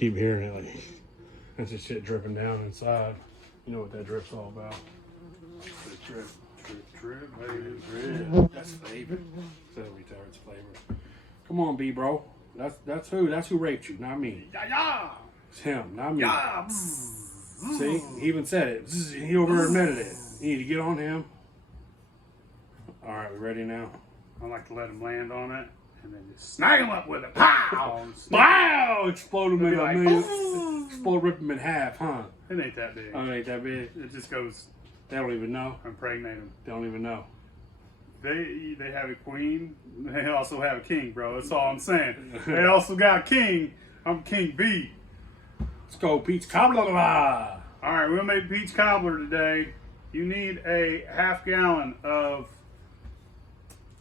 keep hearing it. Like, that's just shit dripping down inside. You know what that drip's all about. Drip, baby. Drip. That's flavor. So retarded's flavor. Come on, B, bro. That's who raped you, not me. Yeah. It's him, not me. Yeah. See, he even said it. He over admitted it. You need to get on him. All right, we ready now? I like to let him land on it and then just snag him up with it. Pow! Wow! Explode him in like, explode, rip him in half, huh? It ain't that big. Oh, it ain't that big. It just goes. They don't even know. Impregnate them. They don't even know. They have a queen. They also have a king, bro. That's all I'm saying. They also got a king. I'm King B. Let's go, peach cobbler. All right, we'll make peach cobbler today. You need a ½ gallon of.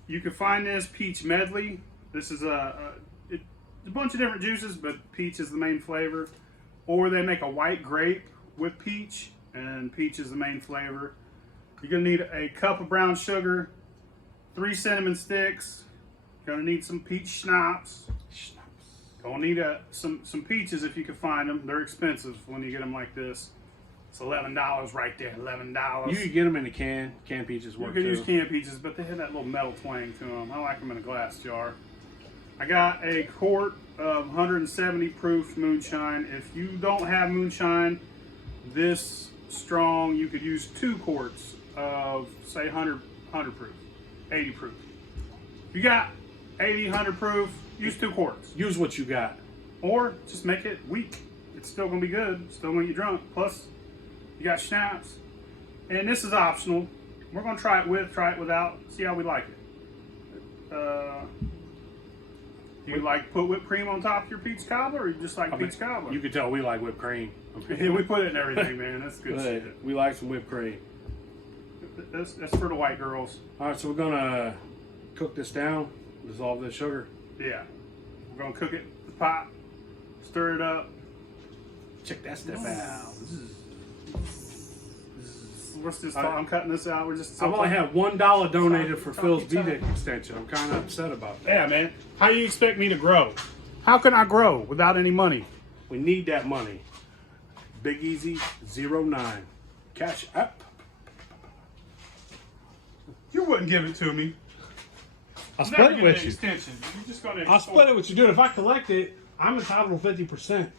You can find this peach medley. This is a bunch of different juices, but peach is the main flavor. Or they make a white grape with peach, and peach is the main flavor. You're gonna need a cup of brown sugar, 3 cinnamon sticks. You're gonna need some peach schnapps. Gonna need some peaches if you can find them. They're expensive when you get them like this. It's $11 right there, $11. You can get them in a can. Canned peaches work too. You can use canned peaches, but they have that little metal twang to them. I like them in a glass jar. I got a quart of 170 proof moonshine. If you don't have moonshine this strong, you could use 2 quarts of, say, 100 proof, 80 proof. If you got 80, 100 proof, use 2 quarts. Use what you got. Or just make it weak. It's still gonna be good. Still gonna get you drunk. Plus, you got schnapps. And this is optional. We're gonna try it with, try it without, see how we like it. Do you like put whipped cream on top of your peach cobbler, or you just like peach cobbler? You can tell we like whipped cream. Yeah, we put it in everything, man. That's good shit. We like some whipped cream. That's for the white girls. All right, so we're gonna cook this down, dissolve this sugar. Yeah. We're gonna cook it in the pot, stir it up. Check that stuff out. What's this? I'm cutting this out. We're just. I've only had $1 donated for Phil's B-Dick extension. I'm kind of upset about that. Yeah, man. How do you expect me to grow? How can I grow without any money? We need that money. Big Easy 09. Cash up. You wouldn't give it to me. I'll split it with you. Extension. You're just gonna. I'll split it with you, dude. If I collect it, I'm entitled to 50%.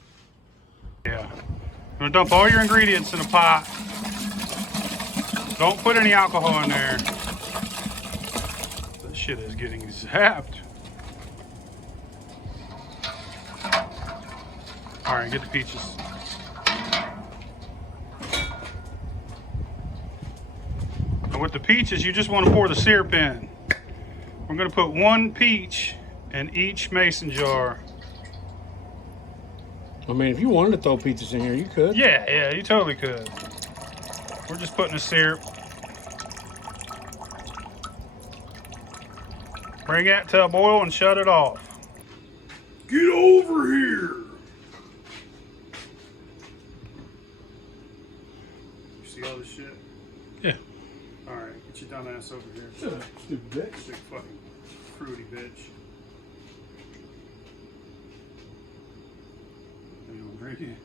Yeah. I'm gonna dump all your ingredients in a pot. Don't put any alcohol in there. This shit is getting zapped. All right, get the peaches. And with the peaches, you just want to pour the syrup in. We're gonna put 1 peach in each mason jar. I mean, if you wanted to throw peaches in here, you could. Yeah, you totally could. We're just putting the syrup. Bring that to a boil and shut it off. Get over here! You see all this shit? Yeah. Alright, get your dumb ass over here. Shut up, stupid bitch. Big fucking fruity bitch. You gonna drink it?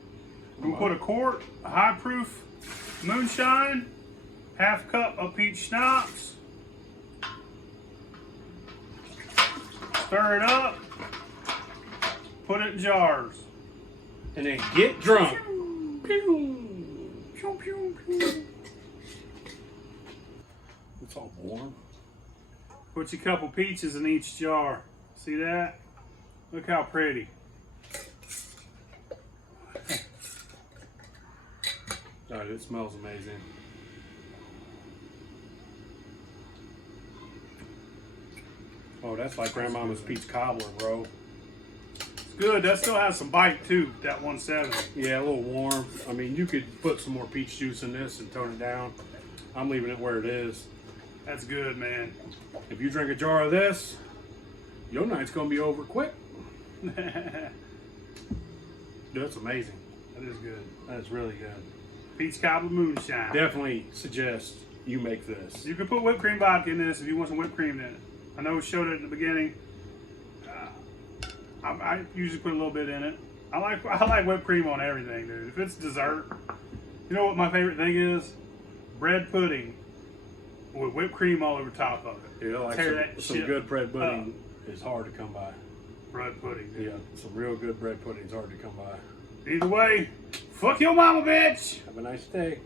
I'm gonna put a quart of high proof moonshine, ½ cup of peach schnapps. Stir it up. Put it in jars. And then get drunk. It's all warm. Put your couple peaches in each jar. See that? Look how pretty. God, it smells amazing. Oh, that's like Grandmama's peach cobbler, bro. It's good. That still has some bite too, that 170. Yeah, a little warm. I mean, you could put some more peach juice in this and tone it down. I'm leaving it where it is. That's good, man. If you drink a jar of this, your night's gonna be over quick. Dude, that's amazing. That is good. That is really good. Peach Cobbler Moonshine. Definitely suggest you make this. You can put whipped cream vodka in this if you want some whipped cream in it. I know we showed it at the beginning. I usually put a little bit in it. I like whipped cream on everything, dude. If it's dessert, you know what my favorite thing is? Bread pudding with whipped cream all over top of it. Yeah, like some good bread pudding is hard to come by. Bread pudding, dude. Yeah, some real good bread pudding is hard to come by. Either way, fuck your mama, bitch! Have a nice day.